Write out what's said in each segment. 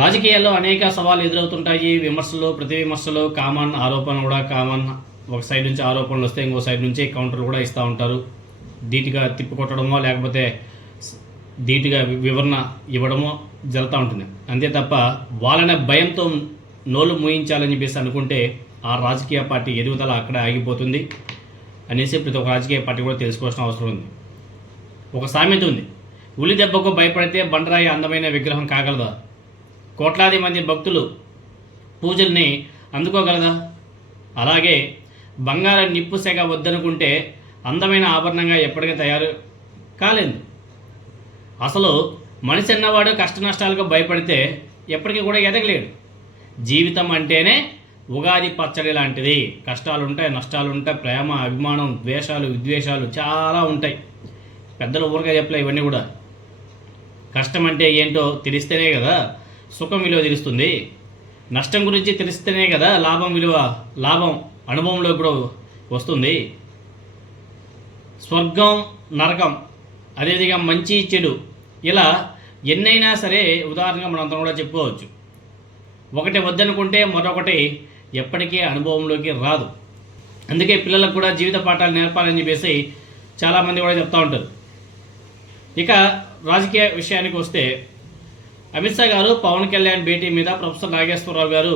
రాజకీయాల్లో అనేక సవాళ్ళు ఎదురవుతుంటాయి. విమర్శలు, ప్రతి విమర్శలు కామన్, ఆరోపణలు కూడా కామన్. ఒక సైడ్ నుంచి ఆరోపణలు వస్తే ఇంకో సైడ్ నుంచి కౌంటర్లు కూడా ఇస్తూ ఉంటారు. ధీటుగా తిప్పికొట్టడమో లేకపోతే ధీటుగా వివరణ ఇవ్వడమో జరుగుతూ ఉంటుంది. అంతే తప్ప వాళ్ళనే భయంతో నోళ్ళు మూయించాలని చెప్పేసి అనుకుంటే ఆ రాజకీయ పార్టీ ఎదుగుదల అక్కడే ఆగిపోతుంది అనేసి ప్రతి ఒక్క రాజకీయ పార్టీ కూడా తెలుసుకోవాల్సిన అవసరం ఉంది. ఒక సామెత ఉంది, ఉలి దెబ్బకు భయపడితే బండరాయి అందమైన విగ్రహం కాగలదా? కోట్లాది మంది భక్తులు పూజల్ని అందుకోగలదా? అలాగే బంగారం నిప్పు సెగ వద్దనుకుంటే అందమైన ఆభరణంగా ఎప్పటికీ తయారు కాలేదు. అసలు మనిషి అన్నవాడు కష్ట నష్టాలకు భయపడితే ఎప్పటికీ కూడా ఎదగలేడు. జీవితం అంటేనే ఉగాది పచ్చడి లాంటిది. కష్టాలు ఉంటాయి, నష్టాలు ఉంటాయి, ప్రేమ, అభిమానం, ద్వేషాలు, విద్వేషాలు చాలా ఉంటాయి. పెద్దలు ఊరిగా చెప్పలే ఇవన్నీ కూడా. కష్టం అంటే ఏంటో తెలిస్తేనే కదా సుఖం విలువ తెలుస్తుంది. నష్టం గురించి తెలిస్తేనే కదా లాభం అనుభవంలో కూడా వస్తుంది. స్వర్గం, నరకం, అదేవిధంగా మంచి, చెడు, ఇలా ఎన్నైనా సరే ఉదాహరణగా మనంతా కూడా చెప్పుకోవచ్చు. ఒకటి వద్దనుకుంటే మరొకటి ఎప్పటికీ అనుభవంలోకి రాదు. అందుకే పిల్లలకు కూడా జీవిత పాఠాలు నేర్పాలని చెప్పేసి చాలామంది కూడా చెప్తూ ఉంటారు. ఇక రాజకీయ విషయానికి వస్తే అమిత్ షా గారు పవన్ కళ్యాణ్ భేటీ మీద ప్రొఫెసర్ నాగేశ్వరరావు గారు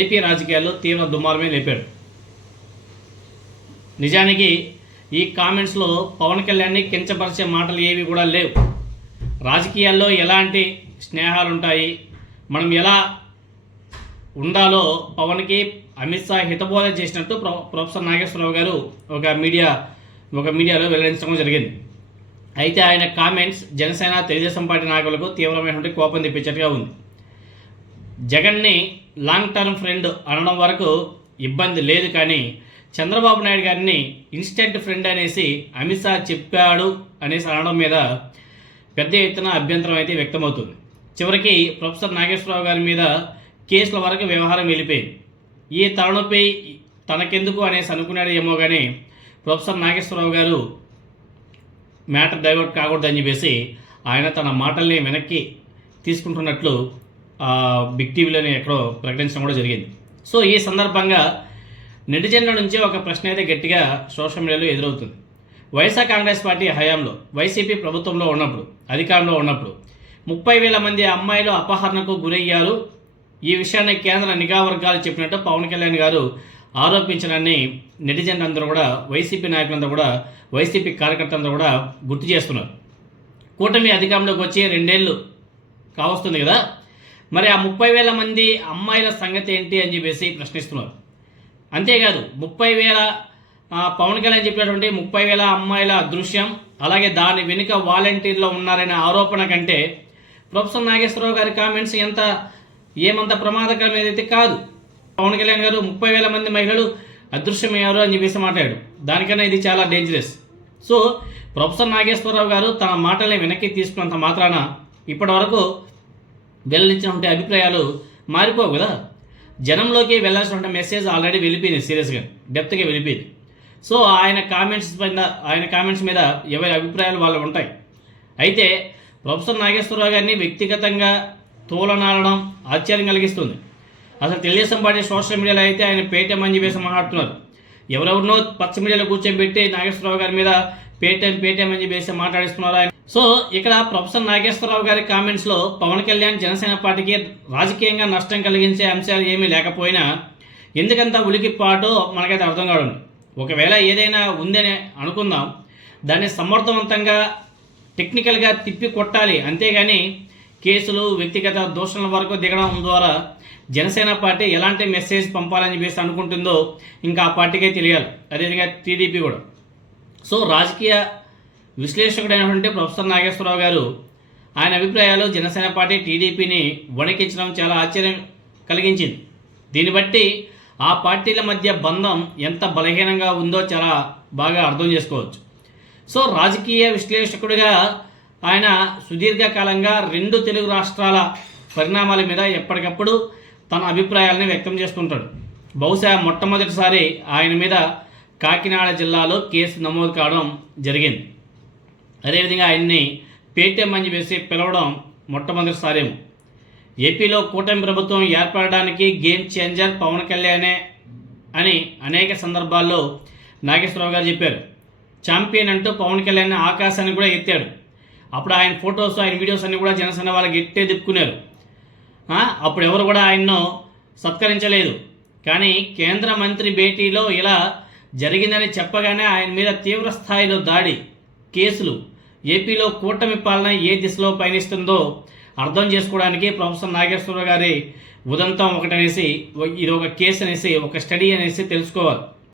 ఏపీ రాజకీయాల్లో తీవ్ర దుమారమే లేపాడు. నిజానికి ఈ కామెంట్స్లో పవన్ కళ్యాణ్ని కించపరిచే మాటలు ఏవి కూడా లేవు. రాజకీయాల్లో ఎలాంటి స్నేహాలు ఉంటాయి, మనం ఎలా ఉండాలో పవన్కి అమిత్ షా హితబోధ చేసినట్టు ప్రొఫెసర్ నాగేశ్వరరావు గారు ఒక మీడియాలో వెల్లడించడం జరిగింది. అయితే ఆయన కామెంట్స్ జనసేన, తెలుగుదేశం పార్టీ నాయకులకు తీవ్రమైనటువంటి కోపం తెప్పించేట్టుగా ఉంది. జగన్ని లాంగ్ టర్మ్ ఫ్రెండ్ అనడం వరకు ఇబ్బంది లేదు, కానీ చంద్రబాబు నాయుడు గారిని ఇన్స్టెంట్ ఫ్రెండ్ అనేసి అమిత్ షా చెప్పాడు అనేసి అనడం మీద పెద్ద ఎత్తున అభ్యంతరం అయితే వ్యక్తమవుతుంది. చివరికి ప్రొఫెసర్ నాగేశ్వరరావు గారి మీద కేసుల వరకు వ్యవహారం వెళ్ళిపోయింది. ఈ తలనొప్పి తనకెందుకు అనేసి అనుకున్నాడు ఏమో, కానీ ప్రొఫెసర్ నాగేశ్వరరావు గారు మ్యాటర్ డైవర్ట్ కాకూడదని చెప్పేసి ఆయన తన మాటల్ని వెనక్కి తీసుకుంటున్నట్లు బిగ్ టీవీలోనే ఎక్కడో ప్రకటించడం కూడా జరిగింది. సో ఈ సందర్భంగా నెటిజన్ల నుంచి ఒక ప్రశ్న అయితే గట్టిగా సోషల్ మీడియాలో ఎదురవుతుంది. వైఎస్ఆర్ కాంగ్రెస్ పార్టీ హయాంలో, వైసీపీ ప్రభుత్వంలో ఉన్నప్పుడు, అధికారంలో ఉన్నప్పుడు 30,000 మంది అమ్మాయిలు అపహరణకు గురయ్యారు. ఈ విషయాన్ని కేంద్ర నిఘా వర్గాలు చెప్పినట్టు పవన్ కళ్యాణ్ గారు ఆరోపించడాన్ని నెటిజన్లందరూ కూడా, వైసీపీ నాయకులందరూ కూడా, వైసీపీ కార్యకర్తలందరూ కూడా గుర్తు చేస్తున్నారు. కూటమి అధికారంలోకి వచ్చి 2 ఏళ్ళు కావస్తుంది కదా, మరి ఆ 30,000 మంది అమ్మాయిల సంగతి ఏంటి అని చెప్పేసి ప్రశ్నిస్తున్నారు. అంతేకాదు 30,000 పవన్ కళ్యాణ్ చెప్పినటువంటి 30,000 అమ్మాయిల దృశ్యం, అలాగే దాని వెనుక వాలంటీర్లో ఉన్నారనే ఆరోపణ కంటే ప్రొఫెసర్ నాగేశ్వరరావు గారి కామెంట్స్ ఏమంత ప్రమాదకరం ఏదైతే కాదు. పవన్ కళ్యాణ్ గారు 30,000 మంది మహిళలు అదృశ్యమయ్యారు అని చెప్పేసి మాట్లాడాడు. దానికన్నా ఇది చాలా డేంజరస్. సో ప్రొఫెసర్ నాగేశ్వరరావు గారు తన మాటల్ని వెనక్కి తీసుకున్నంత మాత్రాన ఇప్పటి వరకు వెల్లడించినటువంటి అభిప్రాయాలు మారిపోవు కదా. జనంలోకి వెళ్ళాల్సినటువంటి మెసేజ్ ఆల్రెడీ వెళ్ళిపోయింది, సీరియస్గా డెప్త్గా వెళ్ళిపోయింది. సో ఆయన కామెంట్స్ మీద ఎవరి అభిప్రాయాలు వాళ్ళు ఉంటాయి. అయితే ప్రొఫెసర్ నాగేశ్వరరావు గారిని వ్యక్తిగతంగా తోలనాడడం ఆశ్చర్యం కలిగిస్తుంది. అసలు తెలుగుదేశం పార్టీ సోషల్ మీడియాలో అయితే ఆయన పేటీఎం అని చెప్పేసి మాట్లాడుతున్నారు. ఎవరెవరినో పచ్చ మీడియాలో కూర్చోబెట్టి నాగేశ్వరరావు గారి మీద పేటీఎం అని చెప్పేసి మాట్లాడిస్తున్నారు ఆయన. సో ఇక్కడ ప్రొఫెసర్ నాగేశ్వరరావు గారి కామెంట్స్లో పవన్ కళ్యాణ్, జనసేన పార్టీకి రాజకీయంగా నష్టం కలిగించే అంశాలు ఏమీ లేకపోయినా ఎందుకంత ఉలికిపాటో మనకైతే అర్థం కాదు. ఒకవేళ ఏదైనా ఉందని అనుకుందాం, దాన్ని సమర్థవంతంగా టెక్నికల్గా తిప్పి కొట్టాలి. అంతేగాని కేసులు, వ్యక్తిగత దూషణల వరకు దిగడం ద్వారా జనసేన పార్టీ ఎలాంటి మెసేజ్ పంపాలని చెప్పేసి అనుకుంటుందో ఇంకా ఆ పార్టీకే తెలియాలి. అదేవిధంగా టీడీపీ కూడా. సో రాజకీయ విశ్లేషకుడైనటువంటి ప్రొఫెసర్ నాగేశ్వరరావు గారు ఆయన అభిప్రాయాలు జనసేన పార్టీ, టీడీపీని వణికించడం చాలా ఆశ్చర్యం కలిగించింది. దీన్ని బట్టి ఆ పార్టీల మధ్య బంధం ఎంత బలహీనంగా ఉందో చాలా బాగా అర్థం చేసుకోవచ్చు. సో రాజకీయ విశ్లేషకుడిగా ఆయన సుదీర్ఘకాలంగా 2 తెలుగు రాష్ట్రాల పరిణామాల మీద ఎప్పటికప్పుడు తన అభిప్రాయాలని వ్యక్తం చేస్తుంటాడు. బహుశా మొట్టమొదటిసారి ఆయన మీద కాకినాడ జిల్లాలో కేసు నమోదు కావడం జరిగింది. అదేవిధంగా ఆయన్ని పేటీఎం అని చెప్పేసి పిలవడం మొట్టమొదటిసారేమో. ఏపీలో కూటమి ప్రభుత్వం ఏర్పడడానికి గేమ్ చేంజర్ పవన్ కళ్యాణే అని అనేక సందర్భాల్లో నాగేశ్వరరావు గారు చెప్పారు. ఛాంపియన్ అంటూ పవన్ కళ్యాణ్ ఆకాశాన్ని కూడా ఎత్తాడు. అప్పుడు ఆయన ఫొటోస్, ఆయన వీడియోస్ అన్నీ కూడా జనసేన వాళ్ళకి ఎట్టే దిక్కున్నారు. అప్పుడు ఎవరు కూడా ఆయన్ను సత్కరించలేదు. కానీ కేంద్ర మంత్రి భేటీలో ఇలా జరిగిందని చెప్పగానే ఆయన మీద తీవ్ర స్థాయిలో దాడి, కేసులు, ఏపీలో కూటమి పాలన ఏ దిశలో పయనిస్తుందో అర్థం చేసుకోవడానికి ప్రొఫెసర్ నాగేశ్వరరావు గారి ఉదంతం ఒకటనేసి, ఇది ఒక కేసు అనేసి, ఒక స్టడీ అనేసి తెలుసుకోవాలి.